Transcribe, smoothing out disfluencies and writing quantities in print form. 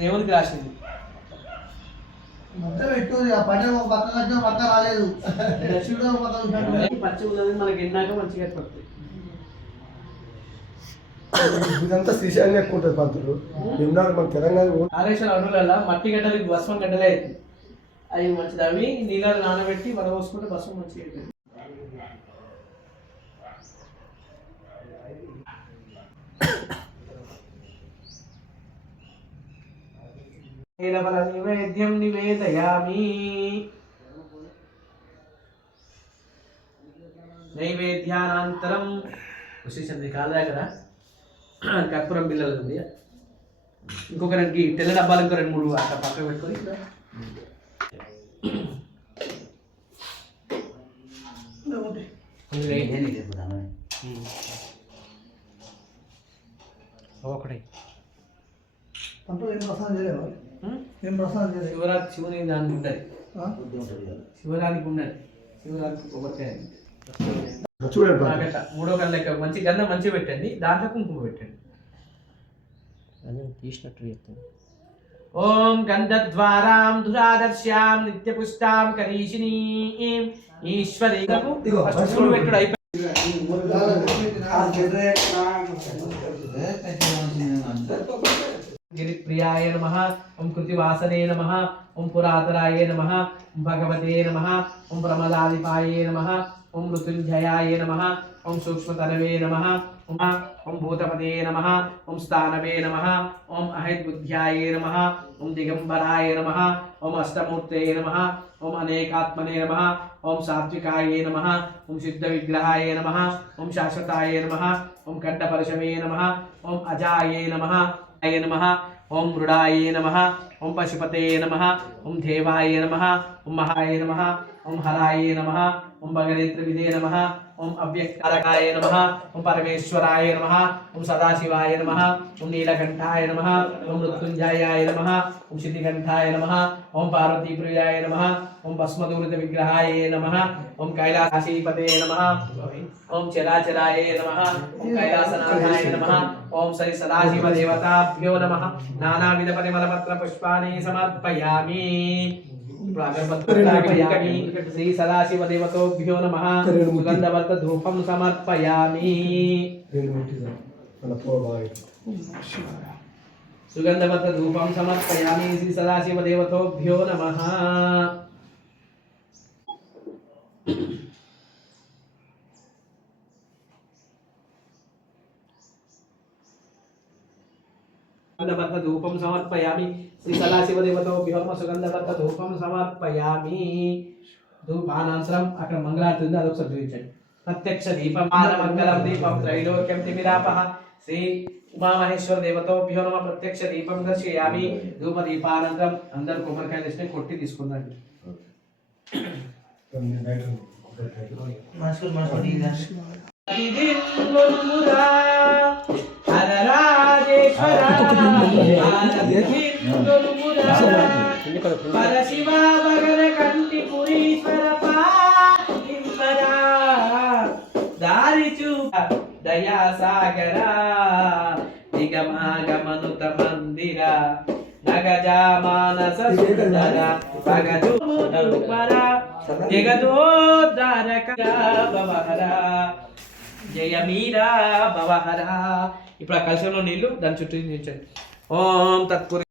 దేవునికి రాసింది మొత్తం పెట్టు పండుగ ఒక పక్క వచ్చిన పక్క రాలేదు పచ్చి ఉన్నది మనకి ఎన్నాక మంచిగా పడుతుంది. ఇదంతా శ్రీశైలం ఎక్కువ ఉంటుంది పంతులు. ఎన్నాడు మన తెలంగాణ ఆరేసిన అడుగులలో మట్టి గడ్డలకి భస్మం గడ్డలే అవుతుంది. అవి మంచిది. అవి నీళ్ళలో నానబెట్టి వడపోసుకుంటే భస్మం మంచిగా అవుతుంది. నైవేద్యం నివేదయామి. నైవేద్యానంతరం విశేషం కాళ్ళ దగ్గర కర్పూరం బిల్లలు ఉంది. ఇంకొక రెండు తెల్ల డబ్బాలు ఇంకో 2-3 అట్లా పక్కన పెట్టుకొని ఒకటి ఏం ప్రసాదం శివరాత్రి శివుని దానికి ఉండదు. శివరాత్రికి ఉండదు. శివరాత్రికి ఒకటే చూడండి. 3వ కళ్ళ లెక్క మంచి గంధం మంచిగా పెట్టండి. దాంట్లో కుంకుమ పెట్టండి. ఓం గంధద్వారాం దురాదర్శ్యాం నిత్యపుష్టాం కరీషిణీం ఈశ్వరేకు పెట్టుడు అయిపోయింది. గిరిప్రియాయ నమః. ఓం కృతివాసనే నమః. ఓం పురాతనాయ నమః. ఓం భగవతే నమః. ఓం ప్రమదాదిపాయ నమః. ఓం మృత్యుంజయాయ నమః. ఓం సూక్ష్మతనవే నమః. ఓం భూతపదే నమః. ఓం స్థానవే నమః. ఓం అహైద్బుద్ధ్యాయ నమః. ఓం దిగంబరాయ నమః. ఓం అష్టమూర్తయే నమః. ఓం అనేకాత్మనే నమః. ఓం సాత్వికాయ నమః. ఓం సిద్ధ విగ్రహాయ నమః. ఓం శాశ్వతాయ నమః. ఓం కంఠపరశవే నమః. ఓం అజాయ నమః. అయ నమః. ఓం మృడాయ నమః. ఓం పశుపతే నమః. ఓం దేవాయ నమః. ఓం మహాయ నమః. ఓం హరాయ నమః. ఓం భగనేత్రవిదే నమః. ఓం అవ్యక్తారకాయ నమః. ఓం పరమేశ్వరాయ నమః. ఓం సదాశివాయ నమః. ఓం నీలకంఠాయ నమః. ఓం మృత్యుంజయాయ నమః. ఓం సిద్ధికంఠాయ నమః. ఓం పార్వతీప్రియాయ నమః. ఓం భస్మదూరిత విగ్రహాయ నమః. ఓం కైలాసీపతే నమః. ఓం చరాచరాయ నమః. ఓం కైలాసనాథాయ నమః. ఓం శ్రీ సదాశివ దేవతాభ్యో నమః. నానావిధ పరిమళపత్ర పుష్పాని సమర్పయామి. శ్రీ సదాశివ దేవతోభ్యో నమః. సుగంధవర్త ధూపం సమర్పయామి. సుగంధవర్త ధూపం సమర్పయామి. శ్రీ సదాశివ దేవతోభ్యో నమః. సుగంధవర్త ధూపం సమర్పయామి. శ్రీ సదాశివ దేవతోభ్యో నమః. సుగంధవర్త ధూపం సమర్పయామి. ధూపానంతరం అక్కడ మంగళారతి ఉంది, అదొకసారి చూపించండి. ప్రత్యక్ష దీపం మంగళం దీపం త్రైలోక్యం తిమిరాపః. శ్రీ ఉమామహేశ్వర దేవతోభ్యో నమః. ప్రత్యక్ష దీపం దర్శయామి. ధూప దీపానంతరం అందరు కొబ్బరికాయలు వేసుకొని కొట్టి తీసుకుందండి. పరశివా భగన కంటి పురీశ్వర పాంబరా దారి చూప దయా సాగరా నిగమాగమనుత మందిర నగజామానస సుందర భగజుముపర జగదోద్ధారక భవహర జయ మీరా భవహర. ఇప్పుడు ఆ కలశంలో నీళ్లు దాని చుట్టూ ఉంచండి. ఓం తత్పురి